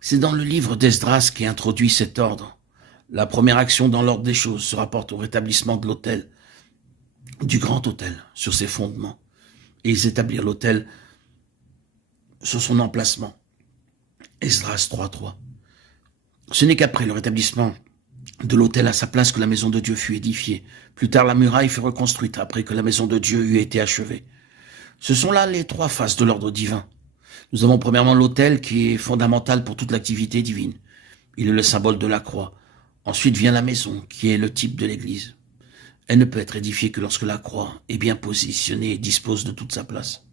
C'est dans le livre d'Esdras qu'est introduit cet ordre. La première action dans l'ordre des choses se rapporte au rétablissement de l'autel, du grand autel, sur ses fondements, et ils établirent l'autel sur son emplacement. Esdras 3.3. Ce n'est qu'après le rétablissement de l'autel à sa place que la maison de Dieu fut édifiée. Plus tard, la muraille fut reconstruite après que la maison de Dieu eut été achevée. Ce sont là les trois faces de l'ordre divin. Nous avons premièrement l'autel qui est fondamental pour toute l'activité divine. Il est le symbole de la croix. Ensuite vient la maison, qui est le type de l'église. Elle ne peut être édifiée que lorsque la croix est bien positionnée et dispose de toute sa place.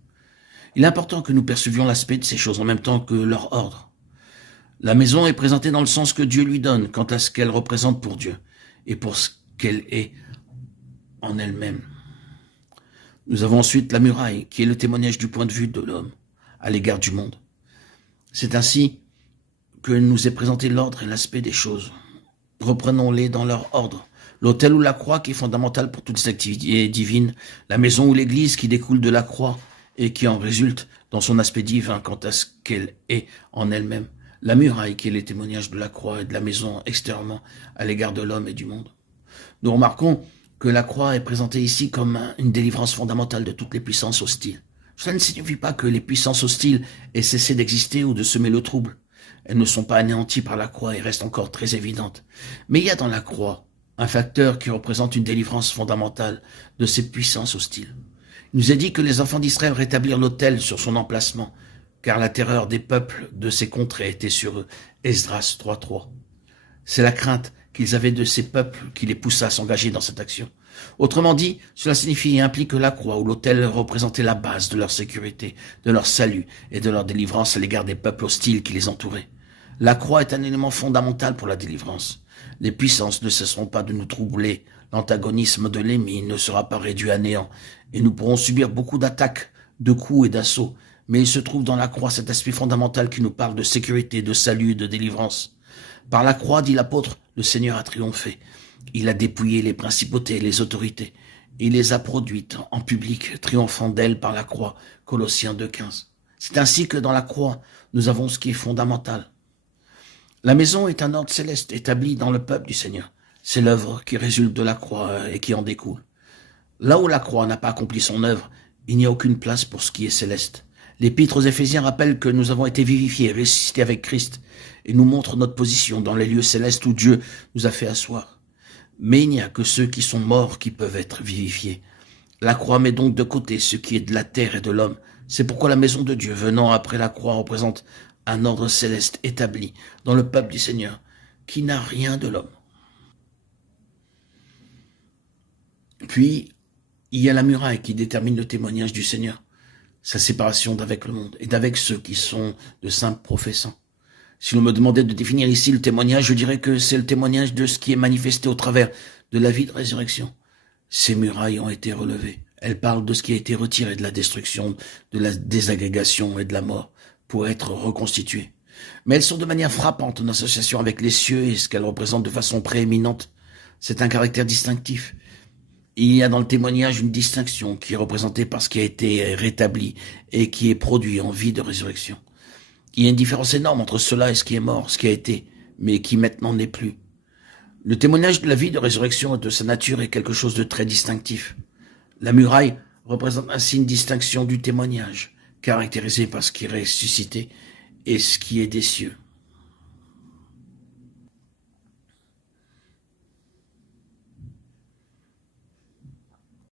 Il est important que nous percevions l'aspect de ces choses en même temps que leur ordre. La maison est présentée dans le sens que Dieu lui donne quant à ce qu'elle représente pour Dieu et pour ce qu'elle est en elle-même. Nous avons ensuite la muraille, qui est le témoignage du point de vue de l'homme à l'égard du monde. C'est ainsi que nous est présenté l'ordre et l'aspect des choses. Reprenons-les dans leur ordre. L'autel ou la croix qui est fondamental pour toutes les activités divines, la maison ou l'église qui découle de la croix et qui en résulte dans son aspect divin quant à ce qu'elle est en elle-même, la muraille qui est le témoignage de la croix et de la maison extérieurement à l'égard de l'homme et du monde. Nous remarquons que la croix est présentée ici comme une délivrance fondamentale de toutes les puissances hostiles. Cela ne signifie pas que les puissances hostiles aient cessé d'exister ou de semer le trouble. Elles ne sont pas anéanties par la croix et restent encore très évidentes. Mais il y a dans la croix un facteur qui représente une délivrance fondamentale de ces puissances hostiles. Il nous est dit que les enfants d'Israël rétablirent l'autel sur son emplacement, car la terreur des peuples de ces contrées était sur eux. Esdras 3.3. C'est la crainte qu'ils avaient de ces peuples qui les poussa à s'engager dans cette action. Autrement dit, cela signifie et implique que la croix ou l'autel représentait la base de leur sécurité, de leur salut et de leur délivrance à l'égard des peuples hostiles qui les entouraient. La croix est un élément fondamental pour la délivrance. Les puissances ne cesseront pas de nous troubler, l'antagonisme de l'ennemi ne sera pas réduit à néant, et nous pourrons subir beaucoup d'attaques, de coups et d'assauts, mais il se trouve dans la croix cet aspect fondamental qui nous parle de sécurité, de salut, de délivrance. Par la croix, dit l'apôtre, le Seigneur a triomphé. Il a dépouillé les principautés et les autorités. Il les a produites en public, triomphant d'elles par la croix. Colossiens 2.15. C'est ainsi que dans la croix, nous avons ce qui est fondamental. La maison est un ordre céleste établi dans le peuple du Seigneur. C'est l'œuvre qui résulte de la croix et qui en découle. Là où la croix n'a pas accompli son œuvre, il n'y a aucune place pour ce qui est céleste. L'Épître aux Éphésiens rappelle que nous avons été vivifiés, ressuscités avec Christ, et nous montre notre position dans les lieux célestes où Dieu nous a fait asseoir. Mais il n'y a que ceux qui sont morts qui peuvent être vivifiés. La croix met donc de côté ce qui est de la terre et de l'homme. C'est pourquoi la maison de Dieu, venant après la croix, représente un ordre céleste établi dans le peuple du Seigneur, qui n'a rien de l'homme. Puis, il y a la muraille qui détermine le témoignage du Seigneur, sa séparation d'avec le monde et d'avec ceux qui sont de simples professants. Si l'on me demandait de définir ici le témoignage, je dirais que c'est le témoignage de ce qui est manifesté au travers de la vie de résurrection. Ces murailles ont été relevées. Elles parlent de ce qui a été retiré de la destruction, de la désagrégation et de la mort pour être reconstituées. Mais elles sont de manière frappante en association avec les cieux et ce qu'elles représentent de façon prééminente. C'est un caractère distinctif. Il y a dans le témoignage une distinction qui est représentée par ce qui a été rétabli et qui est produit en vie de résurrection. Il y a une différence énorme entre cela et ce qui est mort, ce qui a été, mais qui maintenant n'est plus. Le témoignage de la vie de résurrection et de sa nature est quelque chose de très distinctif. La muraille représente ainsi une distinction du témoignage, caractérisée par ce qui est ressuscité et ce qui est des cieux.